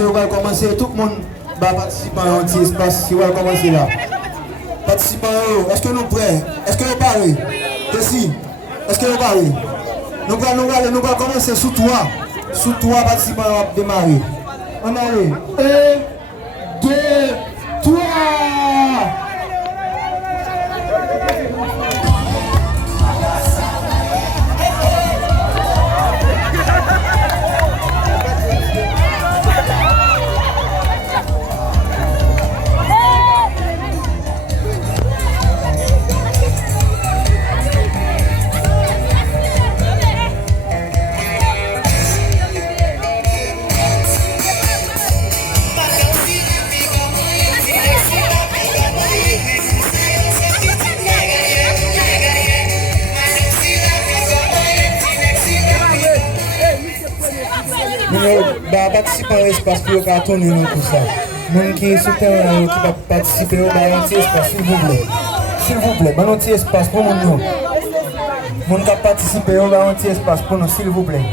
je vais commencer. Tout le monde va participer à un petit espace. Si on va commencer là. Participants, est-ce que nous prêts? Est-ce que nous parlons? Tessie, est-ce que nous parlons? Nous allons commencer sous toi. Sous toi, participants, on va démarrer. On allait. 1, 2, 3. Participer à l'espace pour tourner pour ça. Les gens qui sont qui va participer au petit espace, s'il vous plaît. S'il vous plaît, un petit espace pour nous. Les gens qui participer au petit espace pour nous, s'il vous plaît.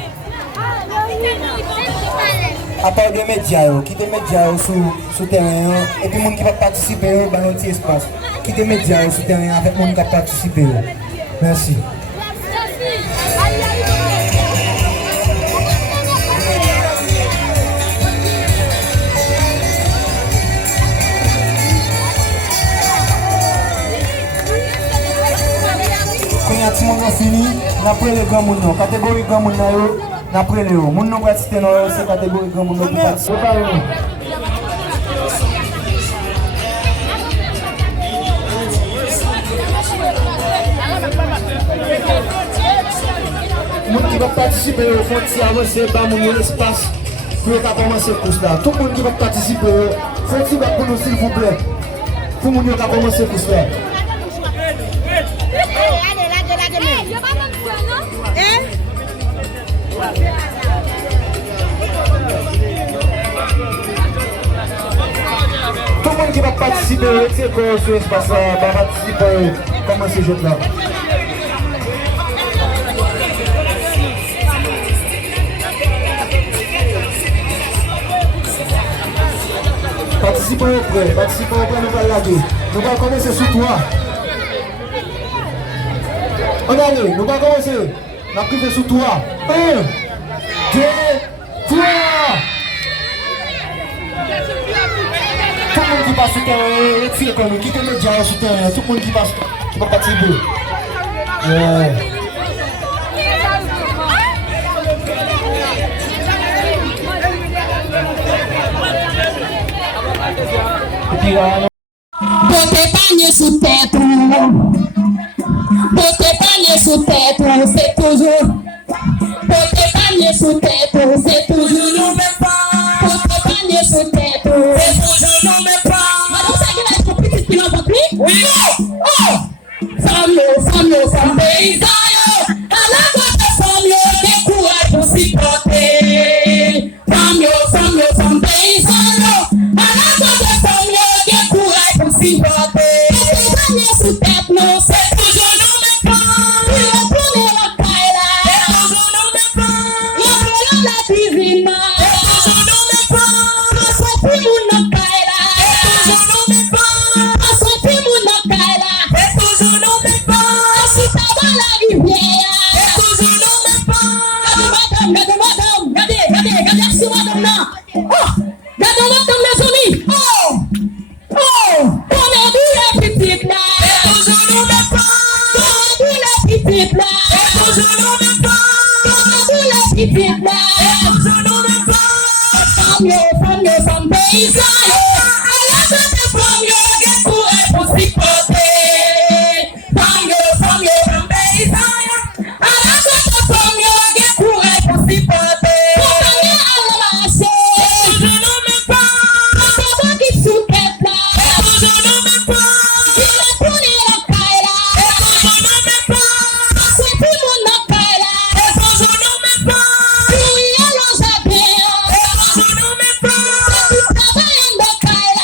À part des médias, quittez les médias sur le terrain, et puis les gens qui vont participer au petit espace. Quittez les médias sur le terrain avec les gens qui vont participer. Merci. Quand on a fini, on a pris les grands monde. Catégorie grand monde, on a pris les hauts. Moun non participer dans cette catégorie grand monde. Moun qui va participer au fond de avancer, pas mon espace pour commencer pour cela. Tout le monde qui va participer, faut pour nous s'il vous plaît. Pour nous commencer pour cela. Tout le monde qui va participer à ce espace va participer à commencer ce jeu-là. Participez au prêt, nous allons laguer. Nous allons commencer sous toi. On allait, nous allons commencer. On a pris sous toi. 1, 2, 3. Tout le monde qui passe sur le terrain, retirez comme nous, quittez le média sur le terrain. Tout le monde qui passe, qui va participer. Botei panier sous tête, botei panier sous tête, c'est toujours. Botei panier sous tête, c'est toujours nous même pas. Botei panier sous tête, c'est toujours nous même pas. Madame, ça qui va être compliqué, qui n'en va plus? Oui. Oh, femme paysan, à la côté femme, des courage pour s'y porter. Femme paysan, à la côté femme, des courage pour s'y porter. Botei sous tête, non, c'est toujours nous même pas. Il va tourner la caille là, c'est toujours nous même pas. Il va dans la cuisine, c'est toujours nous même pas. On sortit mon caille là, c'est toujours nous même pas. On sortit mon caille là, c'est toujours nous même pas. Si ça va la rivière, c'est toujours nous même pas. Regardez, si madame là. Oh, regardez madame les amis. On a vu la petite là. C'est toujours nous même pas. On a vu la petite là. C'est toujours nous même pas. On a vu la petite là. C'est toujours nous même pas. Femme paysan. À la côté femme, get pour s'y porter. Femme paysan. À la côté femme, get pour s'y porter. Compagnie à la marché. C'est toujours nous même pas. On va qui sous tête là. C'est toujours nous même pas. Il va tourner la caille là. C'est toujours nous même pas. On sortit mon caille là. C'est toujours nous même pas. Puis il y a l'ange à bien. C'est toujours nous même pas. C'est tout travail en caille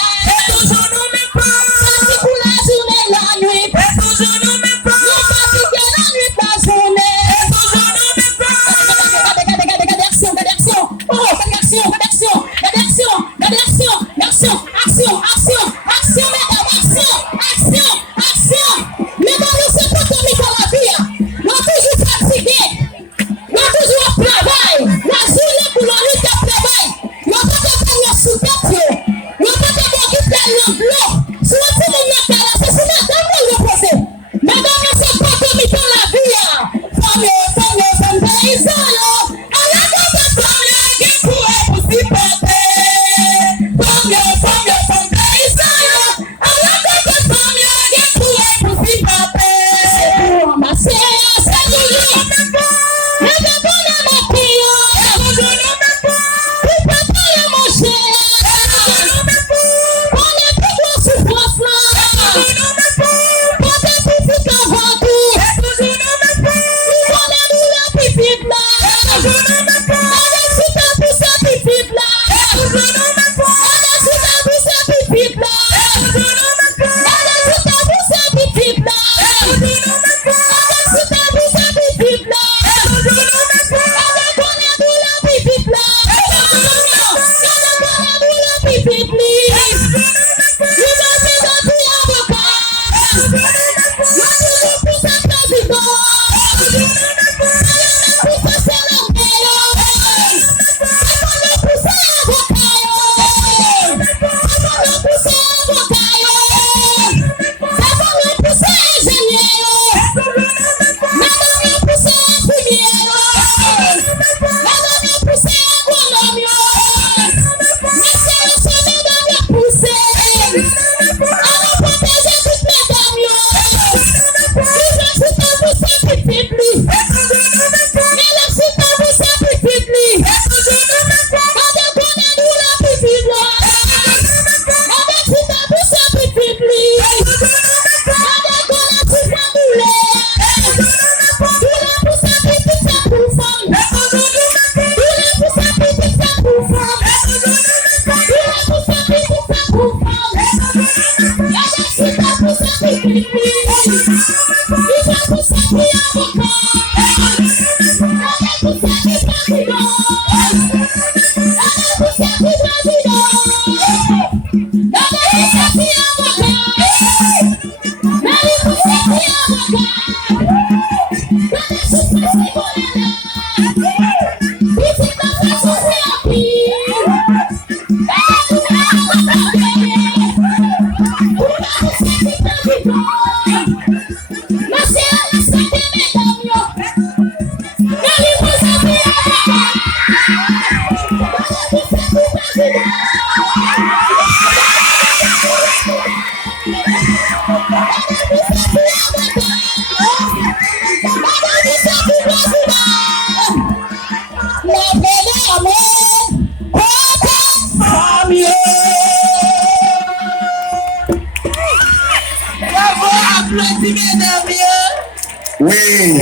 Oui,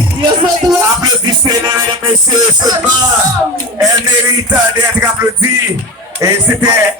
applaudissez mesdames et messieurs, ce pas, elle mérite d'être applaudie et c'était